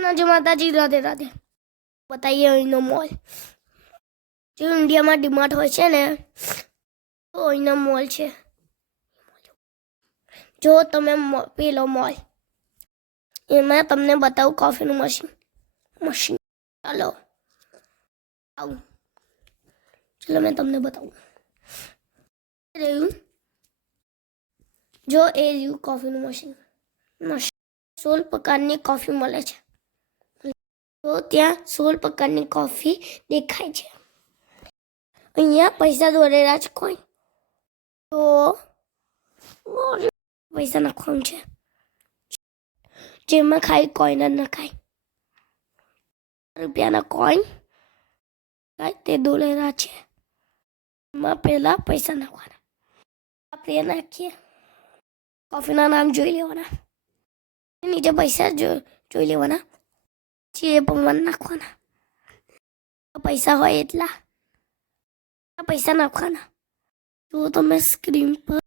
જય માતાજી રાધે રાધે બતાવીએ અહીંનો મોલ જે ઇન્ડિયામાં ડીમાર્ટ હોય છે ને તો અહીંનો મોલ છે જો તમે પેલો મોલ એમાં તમને બતાવું કોફીનું મશીન મશીન ચાલો આવું ચલો મેં તમને બતાવું રહ્યું જો એ રહ્યું કોફીનું મશીન મશીન સોળ પ્રકારની કોફી મળે છે તો ત્યાં સોળ પ્રકારની કોફી દેખાય છે. અહીંયા પૈસા દોરેલા છે કોઈ તો પૈસા નાખવાનું છે. જેમાં ખાઈ કોઈન જ નખાય. રૂપિયાના કોઈન તે દોરેલા છે. એમાં પહેલાં પૈસા નાખવાના. આપણે નાખીએ. કોફીના નામ જોઈ લેવાના. નીચે પૈસા જોઈ લેવાના. પછી પણ નાખવાના. પૈસા હોય એટલા. પૈસા નાખવાના. જો તમે સ્ક્રીન પર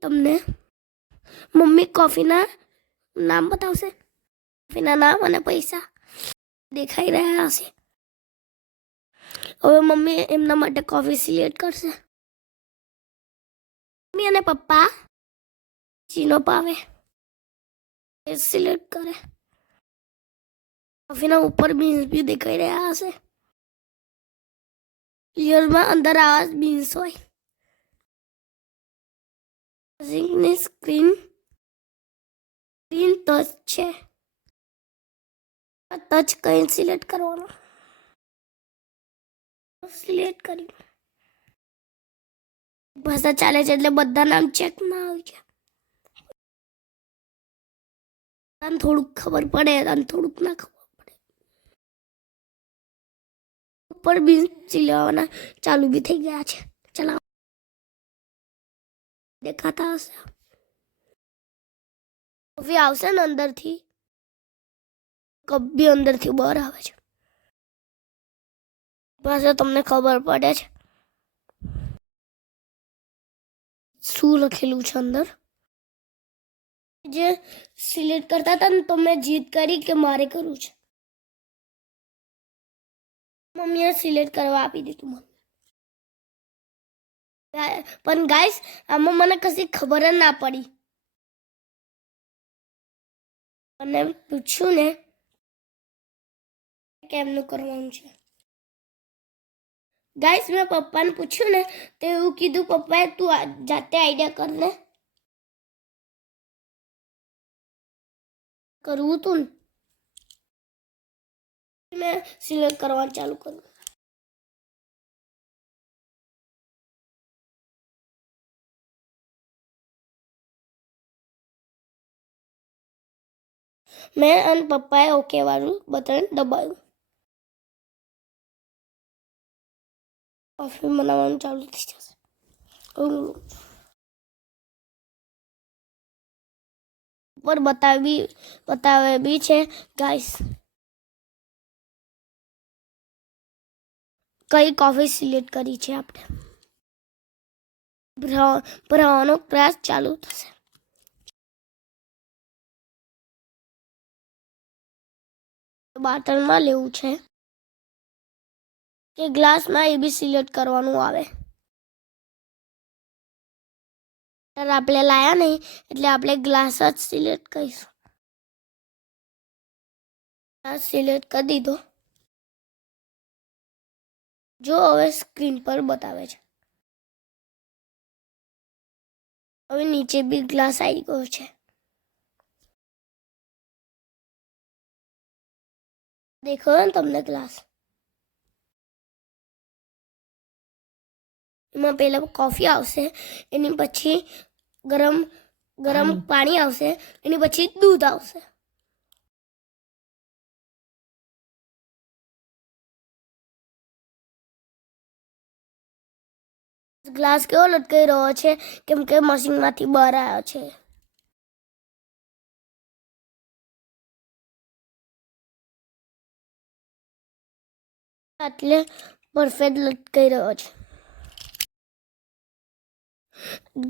તમને મમ્મી કોફીના નામ બતાવશે. કોફીના નામ અને પૈસા દેખાઈ રહ્યા હશે. હવે મમ્મી એમના માટે કોફી સિલેક્ટ કરશે. મમ્મી અને પપ્પા ચીનો પાવે. એ સિલેક્ટ કરે. કોફીના ઉપર બીન્સ બી દેખાઈ રહ્યા હશે ક્લિયરમાં અંદર આવા બીન્સ હોયની સ્ક્રીન સ્ક્રીન ટચ છે ટચ કઈ સિલેક્ટ કરવાનો સિલેક્ટ કરી ભાષા ચાલે છે એટલે બધા નામ ચેક ના હોય છે તને થોડુંક ખબર પડે તને થોડુંક ના ખબર ઉપર બી ચીલવાના ચાલુ બી થઈ ગયા છે. ચલાવ દેખાતા હશે. કોફી આવશે ને અંદરથી? કપ બી અંદરથી બહાર આવે છે. પાસે તમને ખબર પડે છે. શું લખેલું છે અંદર? જે સિલેક્ટ કરતા હતા ને, તો મેં જીત કરી કે મારે કરવું છે. મમ્મીએ સિલેક્ટ કરવા આપી દીધું મને પણ ગાઈસ, આમાં મને કશી ખબર જ ના પડી. અને પૂછ્યું ને કેમનું કરવાનું છે. ગાઈસ, મેં પપ્પાને પૂછ્યું ને, તો એવું કીધું, પપ્પાએ તું જાતે આઈડિયા કર ને કરવું તું ને. મેં સિલેક્ટ કરવાનું ચાલુ કર્યું. મેં અને પપ્પાએ ઓકે વાળું બટન દબાવ્યું. કોફી બનાવવાનું ચાલુ થઈ જશે. ઉપર બતાવી બતાવે બી છે ગાઈસ કઈ કોફી સિલેક્ટ કરી છે આપણે? ભરાવાનો પ્રયાસ ચાલુ થશે. બાટલમાં લેવું છે. કે ગ્લાસમાં એ બી સિલેક્ટ કરવાનું આવે. આપણે લાયા નહીં, એટલે આપણે ગ્લાસ જ સિલેક્ટ કરીશું. સિલેક્ટ કરી દીધો. જો હવે સ્ક્રીન પર બતાવે છે. હવે નીચે બી ગ્લાસ આવી ગયો છે. દેખો ને તમને ગ્લાસ. એમાં પહેલાં કોફી આવશે એની પછી ગરમ ગરમ પાણી આવશે એની પછી દૂધ આવશે. ગ્લાસ કેવો લટકાઈ રહ્યો છે કેમ કે મશીનમાંથી બહાર આવ્યો છે. એટલે પરફેક્ટ લટકાઈ રહ્યો છે.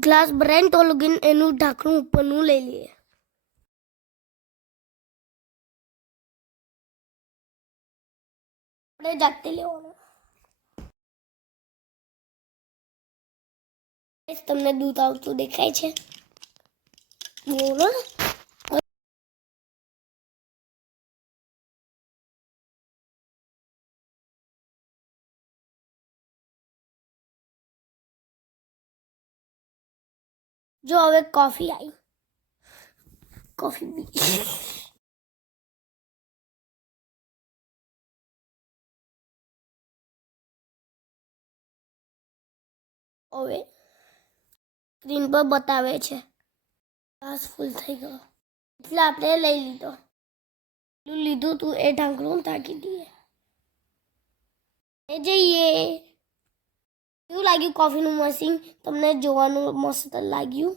ગ્લાસ બ્રેન તો લગીને એનું ઢાંકણું ઉપરનું લઈ લઈએ. આપણે જાતે લેવાનું. તમને દૂધ આવતું દેખાય છે. બોલો જો હવે કોફી આવી. કોફી બી હવે સ્ક્રીન પર બતાવે છે. ગ્લાસ ફૂલ થઈ ગયો. એટલે આપણે લઈ લીધો. એટલું લીધું તું એ ઢાંકણું થાકી દઈએ. એ જઈએ. કેવું લાગ્યું કોફીનું મશીન? તમને જોવાનું મસ્ત લાગ્યું?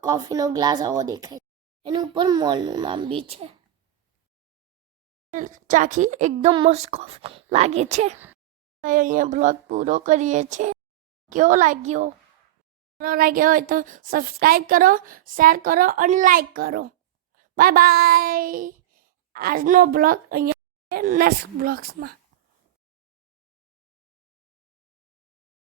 કોફીનો ગ્લાસ આવો દેખાય એની ઉપર મોલનું નામ બી છે. ચાખી એકદમ મસ્ત કોફી લાગે છે. અહીંયા બ્લોગ પૂરો કરીએ છીએ. કેવો લાગ્યો? સારો લાગ્યો હોય તો સબસ્ક્રાઈબ કરો શેર કરો અને લાઈક કરો. બાય બાય આજનો બ્લોગ અહીંયા નેક્સ્ટ બ્લોગ્સમાં